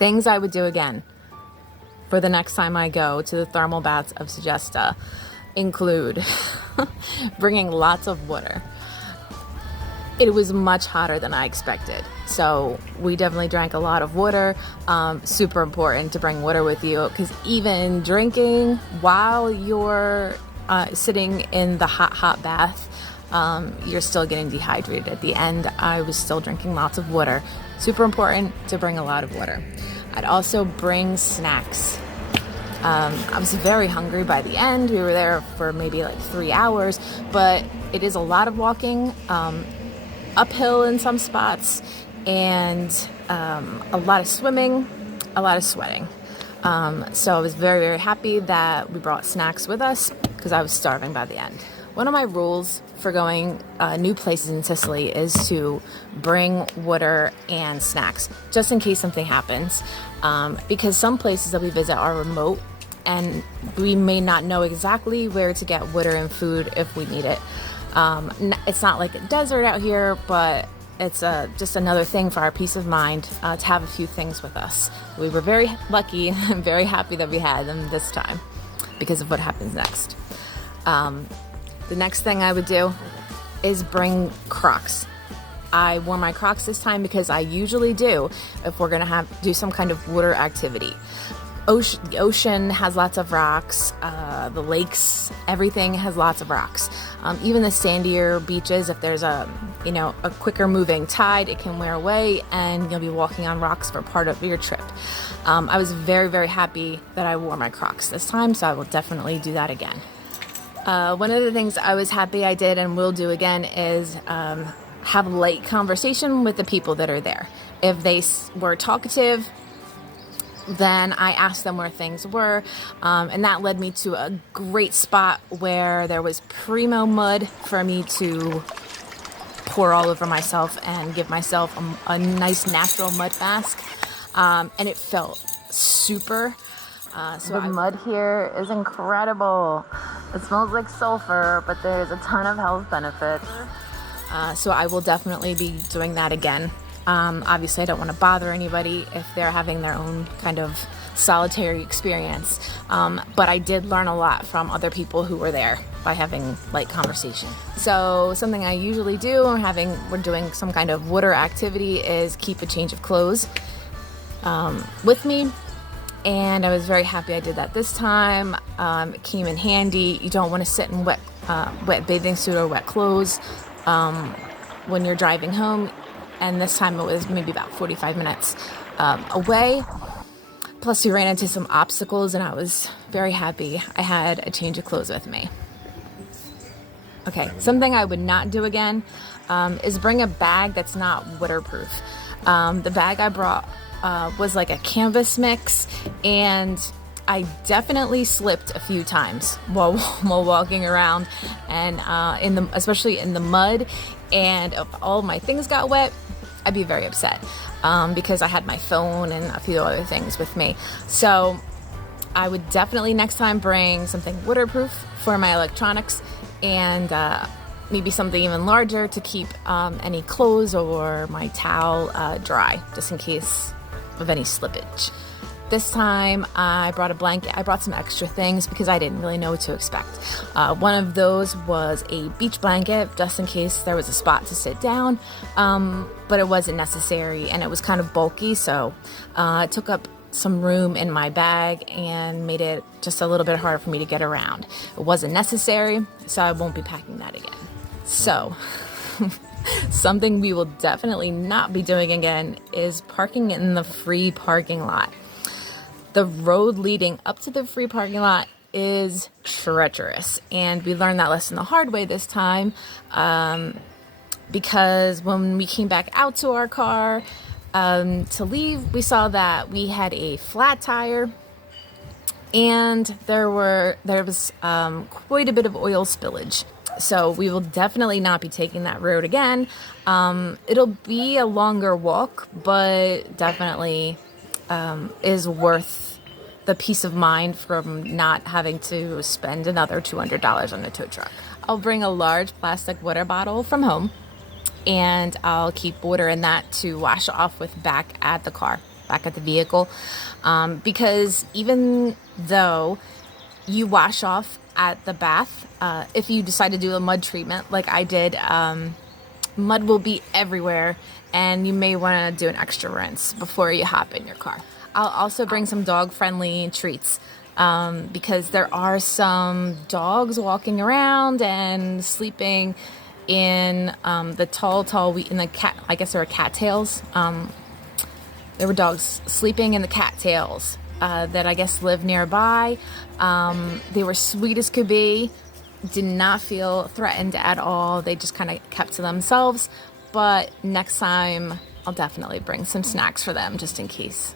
Things I would do again for the next time I go to the Thermal Baths of Segesta include bringing lots of water. It was much hotter than I expected, so we definitely drank a lot of water. Super important to bring water with you, because even drinking while you're sitting in the hot bath, you're still getting dehydrated at the end. I was still drinking lots of water. Super important to bring a lot of water. I'd also bring snacks. I was very hungry by the end. We were there for maybe like 3 hours, but it is a lot of walking, uphill in some spots, and a lot of swimming, a lot of sweating. So I was very, very happy that we brought snacks with us, because I was starving by the end. One of my rules for going new places in Sicily is to bring water and snacks, just in case something happens, because some places that we visit are remote, and we may not know exactly where to get water and food if we need it. It's not like a desert out here, but it's just another thing for our peace of mind to have a few things with us. We were very lucky and very happy that we had them this time because of what happens next. The next thing I would do is bring Crocs. I wore my Crocs this time because I usually do if we're gonna do some kind of water activity. The ocean has lots of rocks, the lakes, everything has lots of rocks. Even the sandier beaches, if there's a quicker moving tide, it can wear away and you'll be walking on rocks for part of your trip. I was very, very happy that I wore my Crocs this time, so I will definitely do that again. One of the things I was happy I did and will do again is have a light conversation with the people that are there. If they were talkative, then I asked them where things were, and that led me to a great spot where there was primo mud for me to pour all over myself and give myself a nice natural mud mask, and it felt super. The mud here is incredible. It smells like sulfur, but there's a ton of health benefits. So I will definitely be doing that again. Obviously, I don't want to bother anybody if they're having their own kind of solitary experience. But I did learn a lot from other people who were there by having light conversation. So something I usually do when we're doing some kind of water activity is keep a change of clothes with me. And I was very happy I did that this time. It came in handy. You don't want to sit in wet bathing suit or wet clothes when you're driving home. And this time it was maybe about 45 minutes away. Plus we ran into some obstacles and I was very happy I had a change of clothes with me. Okay, something I would not do again is bring a bag that's not waterproof. The bag I brought was like a canvas mix, and I definitely slipped a few times while walking around, and especially in the mud. And if all my things got wet, I'd be very upset because I had my phone and a few other things with me. So I would definitely next time bring something waterproof for my electronics, and maybe something even larger to keep any clothes or my towel dry, just in case of any slippage. This time I brought a blanket. I brought some extra things because I didn't really know what to expect. One of those was a beach blanket, just in case there was a spot to sit down, but it wasn't necessary, and it was kind of bulky, so it took up some room in my bag and made it just a little bit harder for me to get around. It wasn't necessary, so I won't be packing that again. So something we will definitely not be doing again is parking in the free parking lot. The road leading up to the free parking lot is treacherous, and we learned that lesson the hard way this time, because when we came back out to our car to leave, we saw that we had a flat tire, and there was quite a bit of oil spillage. So we will definitely not be taking that road again. It'll be a longer walk, but definitely is worth the peace of mind from not having to spend another $200 on a tow truck. I'll bring a large plastic water bottle from home, and I'll keep water in that to wash off with back at the car. back at the vehicle. Because even though you wash off at the bath, if you decide to do a mud treatment like I did, mud will be everywhere, and you may want to do an extra rinse before you hop in your car. I'll also bring some dog-friendly treats, because there are some dogs walking around and sleeping in the in the cat. I guess there are cattails. There were dogs sleeping in the cattails that I guess live nearby. They were sweet as could be. Did not feel threatened at all. They just kind of kept to themselves. But next time, I'll definitely bring some snacks for them just in case.